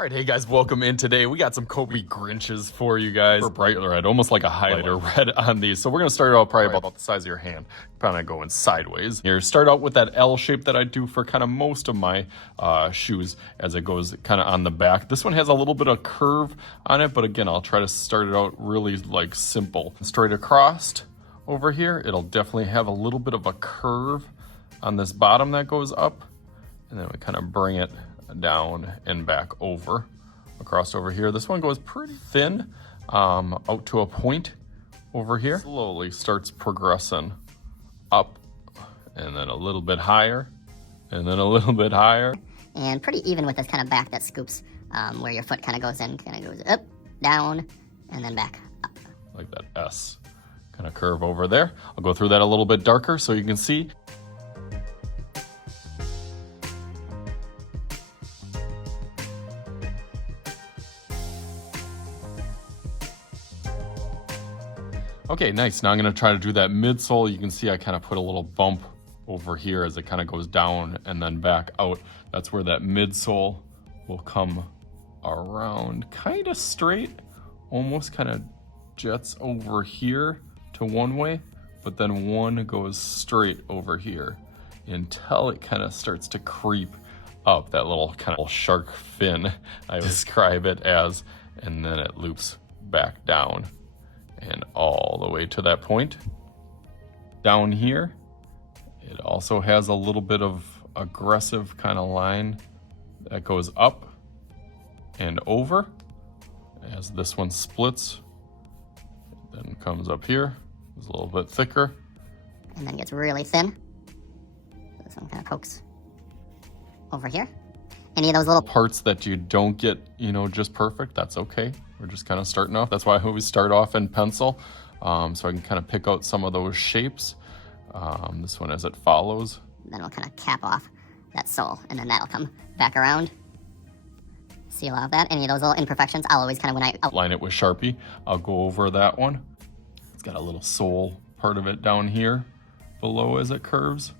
All right, hey guys, welcome in today. We got some Kobe Grinches for you guys. For bright red, almost like a highlighter red on these. So we're gonna start out probably about the size of your hand, kind of going sideways. Here, start out with that L shape that I do for kind of most of my shoes as it goes kind of on the back. This one has a little bit of curve on it, but again, I'll try to start it out really like simple. Straight across over here, it'll definitely have a little bit of a curve on this bottom that goes up, and then we kind of bring it down and back over across over here. This one goes pretty thin out to a point over here. Slowly starts progressing up and then a little bit higher and then a little bit higher. And pretty even with this kind of back that scoops where your foot kind of goes in, kind of goes up, down, and then back up. Like that S kind of curve over there. I'll go through that a little bit darker so you can see. Okay, nice. Now I'm gonna try to do that midsole. You can see I kind of put a little bump over here as it kind of goes down and then back out. That's where that midsole will come around kind of straight, almost kind of jets over here to one way, but then one goes straight over here until it kind of starts to creep up, that little kind of shark fin, I describe it as, and then it loops back down and all the way to that point. Down here, it also has a little bit of aggressive kind of line that goes up and over as this one splits. It then comes up here, it's a little bit thicker. And then gets really thin. This one kind of pokes over here. Any of those little parts that you don't get, just perfect, that's okay. We're just kind of starting off. That's why I always start off in pencil, so I can kind of pick out some of those shapes. This one as it follows. Then we'll kind of cap off that sole, and then that'll come back around. Seal out that. Any of those little imperfections, I'll always kind of, when I outline it with Sharpie, I'll go over that one. It's got a little sole part of it down here below as it curves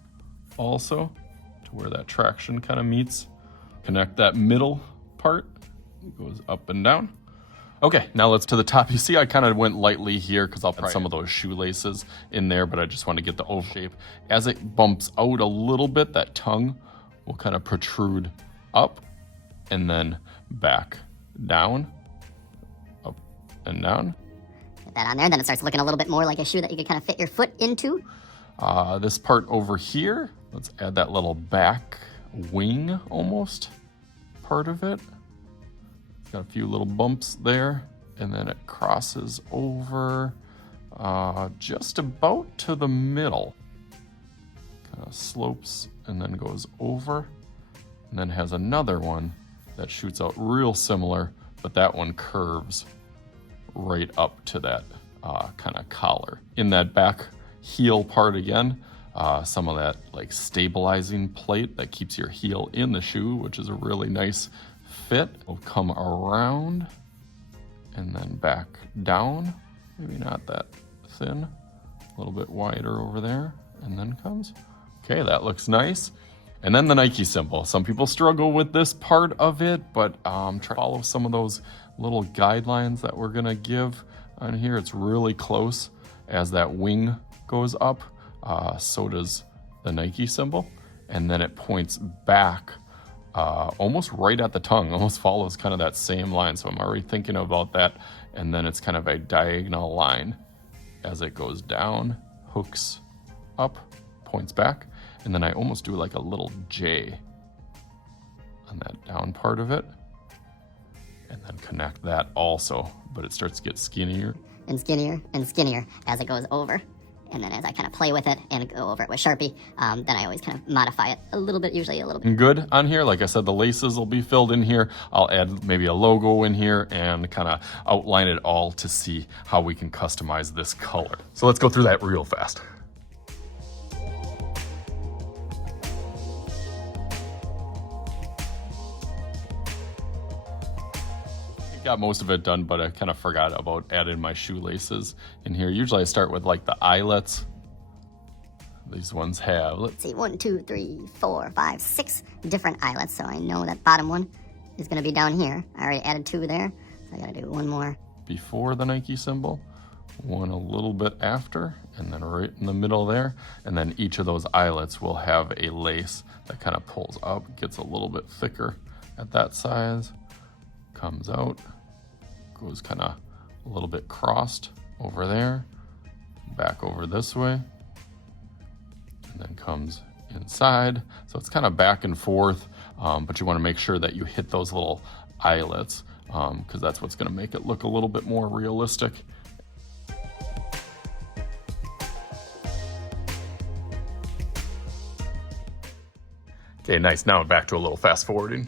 also, to where that traction kind of meets. Connect that middle part, it goes up and down. Okay, now let's to the top. You see I kind of went lightly here because I'll put some of those shoelaces in there, but I just want to get the O shape. As it bumps out a little bit, that tongue will kind of protrude up and then back down, up and down. Get that on there, then it starts looking a little bit more like a shoe that you could kind of fit your foot into. This part over here, let's add that little back wing almost part of it. Got a few little bumps there, and then it crosses over just about to the middle. Kind of slopes and then goes over, and then has another one that shoots out real similar, but that one curves right up to that kind of collar. In that back heel part again, some of that like stabilizing plate that keeps your heel in the shoe, which is a really nice fit. Will come around and then back down, maybe not that thin, a little bit wider over there, and then comes. Okay, that looks nice. And then the Nike symbol. Some people struggle with this part of it, but try to follow some of those little guidelines that we're gonna give on here. It's really close. As that wing goes up, so does the Nike symbol, and then it points back almost right at the tongue, almost follows kind of that same line. So I'm already thinking about that. And then it's kind of a diagonal line as it goes down, hooks up, points back. And then I almost do like a little J on that down part of it. And then connect that also, but it starts to get skinnier. And skinnier and skinnier as it goes over. And then as I kind of play with it and go over it with Sharpie, then I always kind of modify it a little bit, usually a little bit. Good on here. Like I said, the laces will be filled in here. I'll add maybe a logo in here and kind of outline it all to see how we can customize this color. So let's go through that real fast. Got most of it done, but I kind of forgot about adding my shoelaces in here. Usually I start with like the eyelets. These ones have, let's see, 1, 2, 3, 4, 5, 6 different eyelets. So I know that bottom one is gonna be down here. I already added 2 there, so I gotta do 1 more. Before the Nike symbol, 1 a little bit after, and then right in the middle there. And then each of those eyelets will have a lace that kind of pulls up, gets a little bit thicker at that size, comes out, goes kind of a little bit crossed over there, back over this way, and then comes inside. So it's kind of back and forth, but you want to make sure that you hit those little eyelets because that's what's going to make it look a little bit more realistic. Okay, nice. Now back to a little fast forwarding.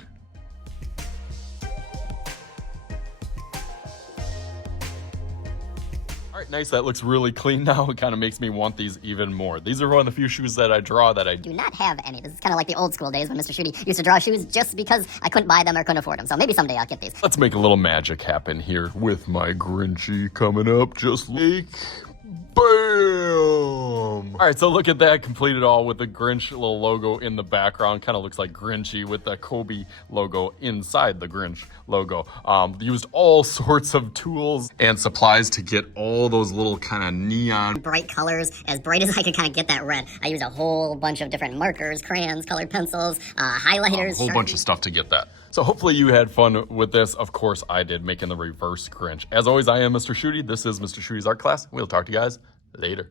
All right, nice. That looks really clean now. It kind of makes me want these even more. These are one of the few shoes that I draw that I do not have any. This is kind of like the old school days when Mr. Shooty used to draw shoes just because I couldn't buy them or couldn't afford them. So maybe someday I'll get these. Let's make a little magic happen here with my Grinchy coming up just like bam! All right, so look at that, completed all with the Grinch little logo in the background. Kind of looks like Grinchy with the Kobe logo inside the Grinch logo. Used all sorts of tools and supplies to get all those little kind of neon bright colors, as bright as I could kind of get that red. I used a whole bunch of different markers, crayons, colored pencils, highlighters. A whole bunch of stuff to get that. So hopefully you had fun with this. Of course I did, making the reverse Grinch. As always, I am Mr. Shooty. This is Mr. Shooty's art class. We'll talk to you guys later.